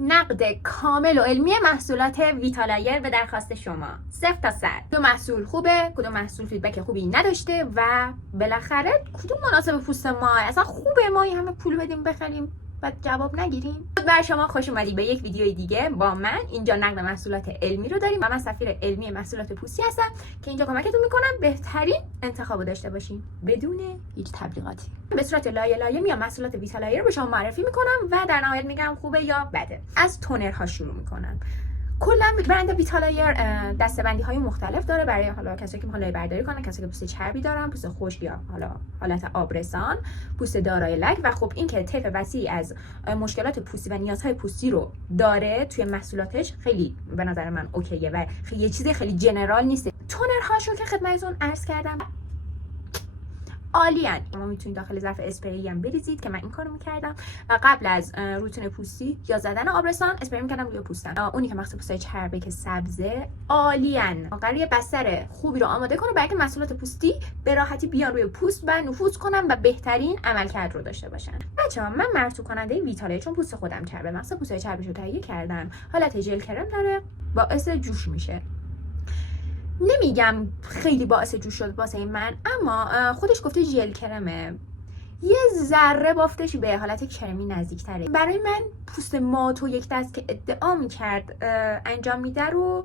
نقد کامل و علمی محصولات ویتالایر به درخواست شما 0 تا 100. کدوم محصول خوبه، کدوم محصول فیدبک خوبی نداشته و بالاخره کدوم مناسب پوست ما. اصلا خوبه ما همه پول بدیم بخریم بعد جواب نگیریم. بر شما خوش اومدید به یک ویدیوی دیگه با من. اینجا نقد محصولات علمی رو داریم و من سفیر علمی محصولات پوستی هستم که اینجا کمکتون میکنم بهترین انتخابو داشته باشین بدون هیچ تبلیغاتی. به صورت لایه میام محصولات ویتالایر رو به شما معرفی میکنم و در نهایت میگم خوبه یا بده. از تونرها شروع میکنم. کلا برند ویتالایر دسته‌بندی های مختلف داره برای حالا کسایی که میخوان لایه برداری کنن، کسایی که پوست چربی دارن، پوست خشک یا حالا حالت آبرسان، پوست دارای لک و خب این که طیف وسیعی از مشکلات پوستی و نیازهای پوستی رو داره توی محصولاتش خیلی به نظر من اوکیه و یه چیز خیلی جنرال نیست. تونرهاشو که خدمتتون عرض کردم عالیان. ما میتونید داخل ظرف اسپری هم بریزید که من این کارو میکردم و قبل از روتین پوستی یا زدن آبرسان اسپری میکردم روی پوستم. اونی که مخصوص پوستای چربه که سبزه عالیان. قراره بستر خوبی رو آماده کنم برای اینکه محصولات پوستی به راحتی بیان روی پوست و نفوذ کنن و بهترین عملکرد رو داشته باشن. بچه‌ها من مرطوب کننده ویتالایر چون پوست خودم چربه، مخصوص پوستای چربشو تهیه کردم. حالت ژل کرم داره، باعث جوش میشه. نمیگم خیلی باعث جوش شد واسه من، اما خودش گفته ژل کرمه، یه ذره بافتش به حالت کرمی نزدیکتره. برای من پوست مات و یک دست که ادعا میکرد انجام میده رو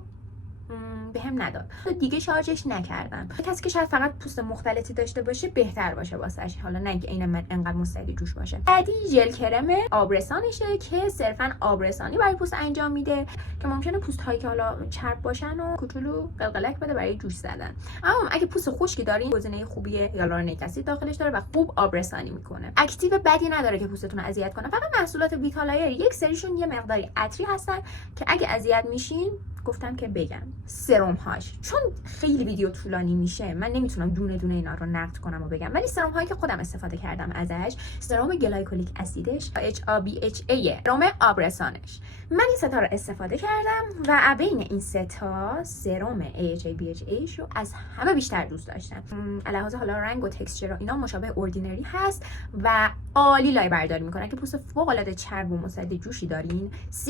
به هم نداد. دیگه شارژش نکردم. کسی که شاید فقط پوست مختلطی داشته باشه بهتر باشه واسش، حالا نه اینکه عین من انقدر مستعد جوش باشه. بعدی ژل کرم آبرسانشه که صرفا آبرسانی برای پوست انجام میده که ممکنه پوست هایی که حالا چرب باشن و کوچولو قلقلک بده برای جوش زدن. اما اگه پوست خشکی دارین گزینه خوبیه، هیالورونیک اسید داخلش داره و خوب آبرسانی میکنه. اکتیو بدی نداره که پوستتون رو اذیت کنه. فقط محصولات ویتالایر یک سریشون یه مقداری عطری هستن که اگه اذیت میشین گفتم که بگم. سرم هاش چون خیلی ویدیو طولانی میشه من نمیتونم دونه دونه اینا رو نقد کنم و بگم، ولی سرم هایی که خودم استفاده کردم ازش، سرم گلایکولیک اسیدش HABHA، سرم آبرسانش، من این سه تا رو استفاده کردم و بین این سه تا سرم HABHA رو از همه بیشتر دوست داشتم. علاوه حالا رنگ و تکسچر و اینا مشابه اوردینری هست و عالی لایه برداری میکنه. که پوست فوق العاده چرب و مستعد جوشی دارین 30%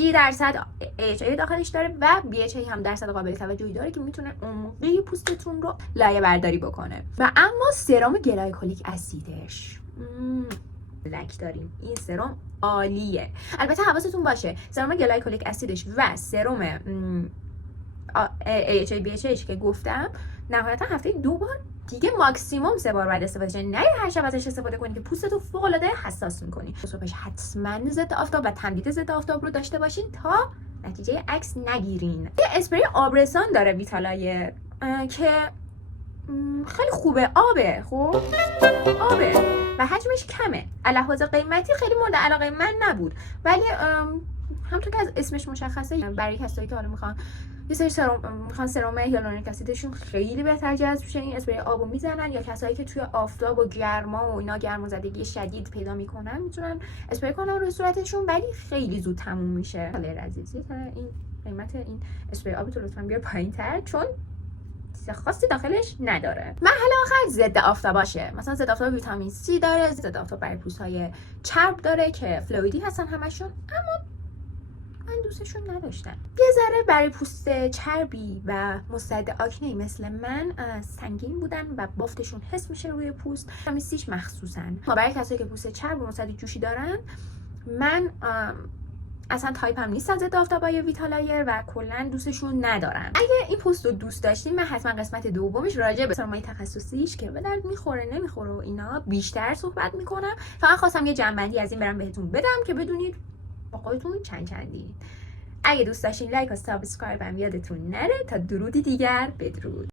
HA داخلش داره و BHA هم درصد قابل توجهی داره که میتونه عمقی پوستتون رو لایه برداری بکنه. و اما سرم گلایکولیک اسیدش لک داریم، این سرم عالیه. البته حواستون باشه سرم گلایکولیک اسیدش و سرم HABHA که گفتم نهایتا هفته 2 بار دیگه ماکسیموم 3 بار بعد استفاده کنید. نه هر شب ازش استفاده کنید که پوستتون فوق العاده حساس می‌کنی. صبحش حتما ضد آفتاب و تمدید ضد آفتاب رو داشته باشین تا نتیجه عکس نگیرین. یه اسپری آبرسان داره ویتالایر که خیلی خوبه، آبه، خب آبه و حجمش کمه. علاوه قیمتی خیلی مورد علاقه من نبود، ولی همونطور که از اسمش مشخصه برای کسایی که حالا میخوان یه سری سرم هیالورونیک اسیدشون خیلی بهتر جذب شه این اسپری آبو میزنن، یا کسایی که توی آفتاب و گرما و اینا گرمازدگی شدید پیدا میکنن میتونن اسپری کنن روی صورتشون، ولی خیلی زود تموم میشه. حالا عزیزی این قیمت این اسپری آب تو لطفا بیار پایین‌تر چون چیز خاصی داخلش نداره. مرحله آخر ضد آفتاباشه. مثلا ضد آفتاب ویتامین C داره، ضد آفتاب برای پوست‌های چرب داره که فلویدی هستن همشون، اما من دوستشون نداشتم. یه ذره برای پوست چربی و مستعد آکنه مثل من سنگین بودن و بافتشون حس میشه روی پوست. ویتامین C مخصوصا برای کسایی که پوست چرب و مستعد جوشی دارن، من اصلا تایپم نیستن ضد آفتابای ویتالایر و کلا دوستشون ندارم. اگه این پست رو دوست داشتین من حتما قسمت دومش راجع به سرمای تخصصیش که به درد میخوره نمیخوره و اینا بیشتر صحبت میکنم. فقط خواستم یه جنبندی از این برام بهتون بدم که بدونید با خودتون چندی. اگه دوست داشتین لایک و سابسکرایب هم یادتون نره. تا درودی دیگر، بدرود.